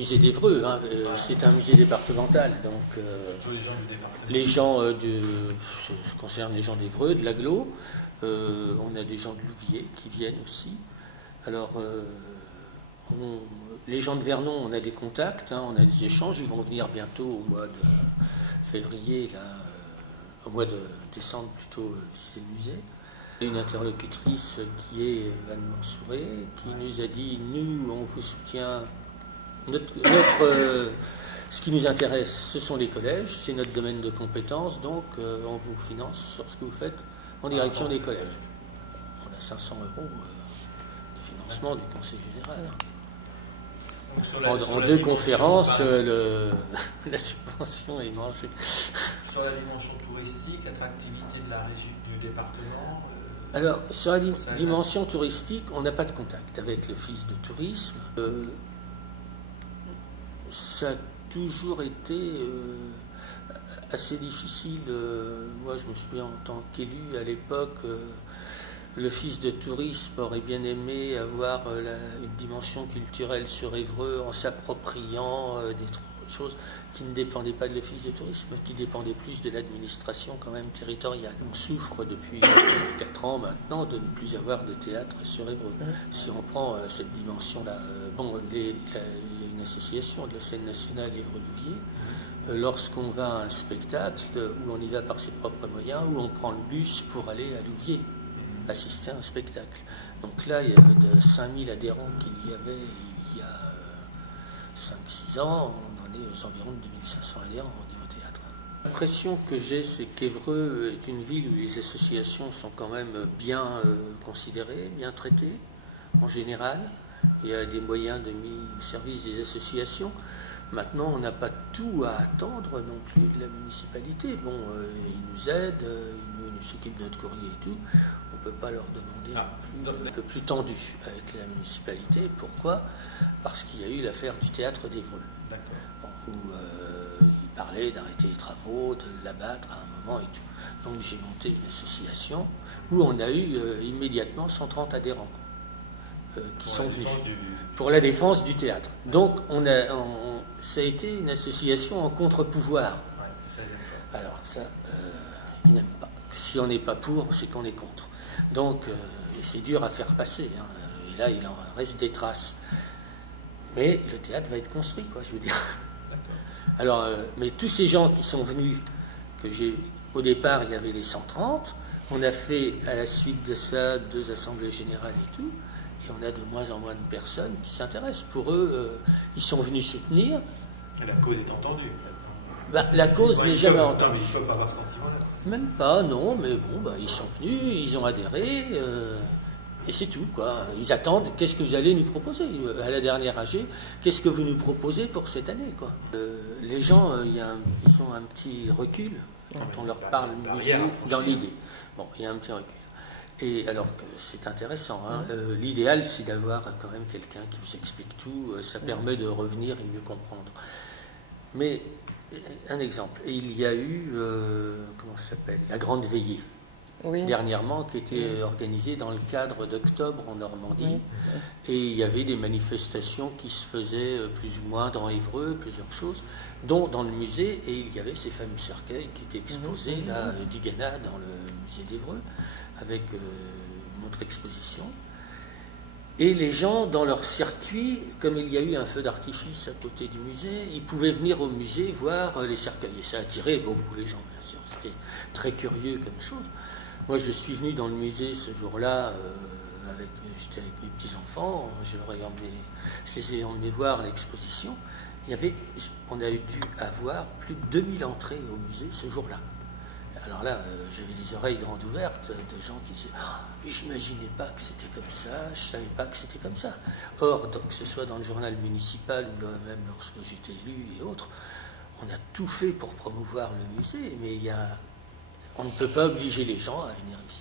musée d'Évreux, hein, c'est un musée départemental, donc les gens ça concerne les gens d'Évreux, de l'Agglo, on a des gens de Louviers qui viennent aussi. Alors, les gens de Vernon, on a des contacts, hein, on a des échanges, ils vont venir bientôt au mois de février, là, au mois de décembre plutôt, visiter le musée. Une interlocutrice qui est Anne Mansouré, qui nous a dit, nous, on vous soutient, ce qui nous intéresse, ce sont les collèges, c'est notre domaine de compétences, donc on vous finance sur ce que vous faites en direction des collèges. On a 500 € de financement du Conseil général. En deux conférences, la subvention est mangée. Sur la dimension touristique, attractivité de la région, du département. Alors, sur la dimension touristique, on n'a pas de contact avec l'Office de tourisme. Ça a toujours été assez difficile. Moi, je me souviens en tant qu'élu à l'époque, l'Office de tourisme aurait bien aimé avoir une dimension culturelle sur Évreux en s'appropriant des choses qui ne dépendaient pas de l'Office de tourisme, qui dépendaient plus de l'administration quand même territoriale. On souffre depuis 4 ans maintenant de ne plus avoir de théâtre sur Évreux. Si on prend cette dimension-là, il y a une association de la scène nationale Évreux-Louviers. Lorsqu'on va à un spectacle, où on y va par ses propres moyens, où on prend le bus pour aller à Louviers, assister à un spectacle. Donc là, il y avait de 5000 adhérents qu'il y avait il y a 5-6 ans, on en est aux environs de 2500 adhérents au niveau théâtre. L'impression que j'ai, c'est qu'Évreux est une ville où les associations sont quand même bien considérées, bien traitées, en général. Il y a des moyens de mise au service des associations. Maintenant, on n'a pas tout à attendre non plus de la municipalité. Bon, ils nous aident, ils nous s'occupent de notre courrier et tout. On ne peut pas leur demander non plus un peu plus tendu avec la municipalité. Pourquoi? Parce qu'il y a eu l'affaire du théâtre d'Évreux, où ils parlaient d'arrêter les travaux, de l'abattre à un moment et tout. Donc j'ai monté une association où on a eu immédiatement 130 adhérents qui sont venus pour la défense du théâtre. Donc ça a été une association en contre-pouvoir. Alors ça, ils n'aiment pas. Si on n'est pas pour, c'est qu'on est contre. Donc c'est dur à faire passer. Hein. Et là, il en reste des traces. Mais le théâtre va être construit, quoi, je veux dire. Alors, mais tous ces gens qui sont venus, au départ, il y avait les 130. On a fait, à la suite de ça, 2 assemblées générales et tout. Et on a de moins en moins de personnes qui s'intéressent. Pour eux, ils sont venus soutenir. Et la cause est entendue. La cause n'est jamais entendue. Ils peuvent avoir ce sentiment-là. Même pas, non, mais bon, ils sont venus, ils ont adhéré, et c'est tout, quoi. Ils attendent, qu'est-ce que vous allez nous proposer? À la dernière AG, qu'est-ce que vous nous proposez pour cette année, quoi? Les gens, ils ont un petit recul quand on leur parle musée dans l'idée. Bon, il y a un petit recul. Et alors que c'est intéressant, hein. L'idéal, c'est d'avoir quand même quelqu'un qui vous explique tout, ça permet de revenir et mieux comprendre. Mais, un exemple, et il y a eu, comment ça s'appelle, la Grande Veillée, dernièrement, qui était organisée dans le cadre d'Octobre en Normandie, et il y avait des manifestations qui se faisaient plus ou moins dans Évreux, plusieurs choses, dont dans le musée, et il y avait ces fameux cercueils qui étaient exposés, là, du Ghana, dans le musée d'Évreux, avec une autre exposition. Et les gens, dans leur circuit, comme il y a eu un feu d'artifice à côté du musée, ils pouvaient venir au musée voir les cercueils. Et ça attirait beaucoup les gens, bien sûr. C'était très curieux comme chose. Moi, je suis venu dans le musée ce jour-là, j'étais avec mes petits-enfants, je les ai emmenés voir l'exposition. On a dû avoir plus de 2000 entrées au musée ce jour-là. Alors là, j'avais les oreilles grandes ouvertes de gens qui disaient « Ah, j'imaginais pas que c'était comme ça, je savais pas que c'était comme ça ». Or, donc, que ce soit dans le journal municipal ou même lorsque j'étais élu et autres, on a tout fait pour promouvoir le musée, mais on ne peut pas obliger les gens à venir ici.